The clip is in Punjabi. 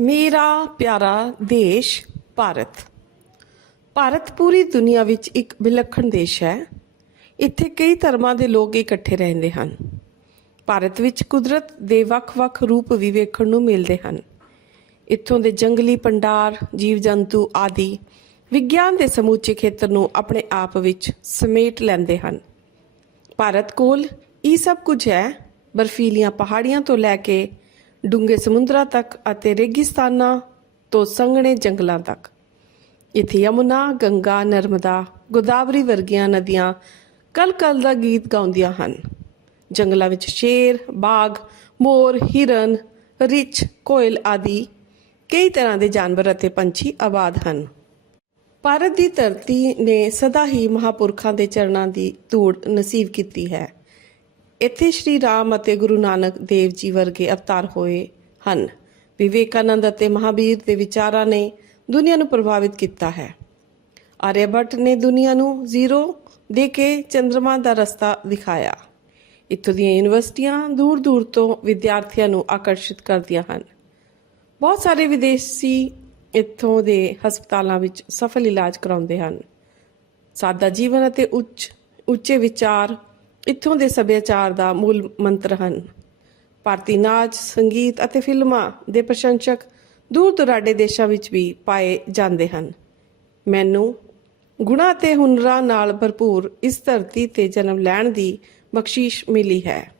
ਮੇਰਾ ਪਿਆਰਾ ਦੇਸ਼ ਭਾਰਤ। ਭਾਰਤ ਪੂਰੀ ਦੁਨੀਆ ਵਿੱਚ ਇੱਕ ਵਿਲੱਖਣ ਦੇਸ਼ ਹੈ। ਇੱਥੇ ਕਈ ਧਰਮਾਂ ਦੇ ਲੋਕ ਇਕੱਠੇ ਰਹਿੰਦੇ ਹਨ। ਭਾਰਤ ਵਿੱਚ ਕੁਦਰਤ ਦੇ ਵੱਖ-ਵੱਖ ਰੂਪ ਵੀ ਵੇਖਣ ਨੂੰ ਮਿਲਦੇ ਹਨ। ਇੱਥੋਂ ਦੇ ਜੰਗਲੀ ਪੰਡਾਰ ਜੀਵ ਜੰਤੂ ਆਦਿ ਵਿਗਿਆਨ ਦੇ ਸਮੁੱਚੇ ਖੇਤਰ ਨੂੰ ਆਪਣੇ ਆਪ ਵਿੱਚ ਸਮੇਟ ਲੈਂਦੇ ਹਨ। ਭਾਰਤ ਕੋਲ ਇਹ ਸਭ ਕੁਝ ਹੈ। ਬਰਫੀਲੀਆਂ ਪਹਾੜੀਆਂ ਤੋਂ ਲੈ ਕੇ ਡੂੰਘੇ ਸਮੁੰਦਰਾਂ ਤੱਕ ਅਤੇ ਰੇਗਿਸਤਾਨਾਂ ਤੋਂ ਸੰਘਣੇ ਜੰਗਲਾਂ ਤੱਕ। ਇੱਥੇ ਯਮੁਨਾ, ਗੰਗਾ, ਨਰਮਦਾ, ਗੋਦਾਵਰੀ ਵਰਗੀਆਂ ਨਦੀਆਂ ਕਲ-ਕਲ ਦਾ ਗੀਤ ਗਾਉਂਦੀਆਂ ਹਨ। ਜੰਗਲਾਂ ਵਿੱਚ ਸ਼ੇਰ, ਬਾਗ, ਮੋਰ, ਹਿਰਨ, ਰਿੱਛ, ਕੋਇਲ ਆਦਿ ਕਈ ਤਰ੍ਹਾਂ ਦੇ ਜਾਨਵਰ ਅਤੇ ਪੰਛੀ ਆਬਾਦ ਹਨ। ਭਾਰਤ ਦੀ ਧਰਤੀ ਨੇ ਸਦਾ ਹੀ ਮਹਾਪੁਰਖਾਂ ਦੇ ਚਰਨਾਂ ਦੀ ਧੂੜ ਨਸੀਬ ਕੀਤੀ ਹੈ। ਇੱਥੇ ਸ਼੍ਰੀ ਰਾਮ ਅਤੇ ਗੁਰੂ ਨਾਨਕ ਦੇਵ ਜੀ ਵਰਗੇ ਅਵਤਾਰ ਹੋਏ ਹਨ। ਵਿਵੇਕਾਨੰਦ ਅਤੇ ਮਹਾਵੀਰ ਦੇ ਵਿਚਾਰਾਂ ਨੇ ਦੁਨੀਆ ਨੂੰ ਪ੍ਰਭਾਵਿਤ ਕੀਤਾ ਹੈ। ਆਰਿਆਭੱਟ ਨੇ ਦੁਨੀਆ ਨੂੰ ਜ਼ੀਰੋ ਦੇ ਕੇ ਚੰ드ਰਮਾ ਦਾ ਰਸਤਾ ਦਿਖਾਇਆ। ਇੱਥੋਂ ਦੀਆਂ ਯੂਨੀਵਰਸਿਟੀਆਂ ਦੂਰ ਦੂਰ ਤੋਂ ਵਿਦਿਆਰਥੀਆਂ ਨੂੰ ਆਕਰਸ਼ਿਤ ਕਰਦੀਆਂ ਹਨ। ਬਹੁਤ ਸਾਰੇ ਵਿਦੇਸ਼ੀ ਇੱਥੋਂ ਦੇ ਹਸਪਤਾਲਾਂ ਵਿੱਚ ਸਫਲ ਇਲਾਜ ਕਰਾਉਂਦੇ ਹਨ। ਸਾਦਾ ਜੀਵਨ ਅਤੇ ਉੱਚ, ਉੱਚੇ ਵਿਚਾਰ ਇੱਥੋਂ ਦੇ ਸੱਭਿਆਚਾਰ ਦਾ ਮੂਲ ਮੰਤਰ ਹਨ। ਭਾਰਤੀ ਨਾਚ, ਸੰਗੀਤ ਅਤੇ ਫਿਲਮਾਂ ਦੇ ਪ੍ਰਸ਼ੰਸਕ ਦੂਰ ਦੁਰਾਡੇ ਦੇਸ਼ਾਂ ਵਿੱਚ ਵੀ ਪਾਏ ਜਾਂਦੇ ਹਨ। ਮੈਨੂੰ ਗੁਣਾ ਤੇ ਹੁਨਰਾਂ ਨਾਲ ਭਰਪੂਰ ਇਸ ਧਰਤੀ ਤੇ ਜਨਮ ਲੈਣ ਦੀ ਬਖਸ਼ੀਸ਼ ਮਿਲੀ ਹੈ।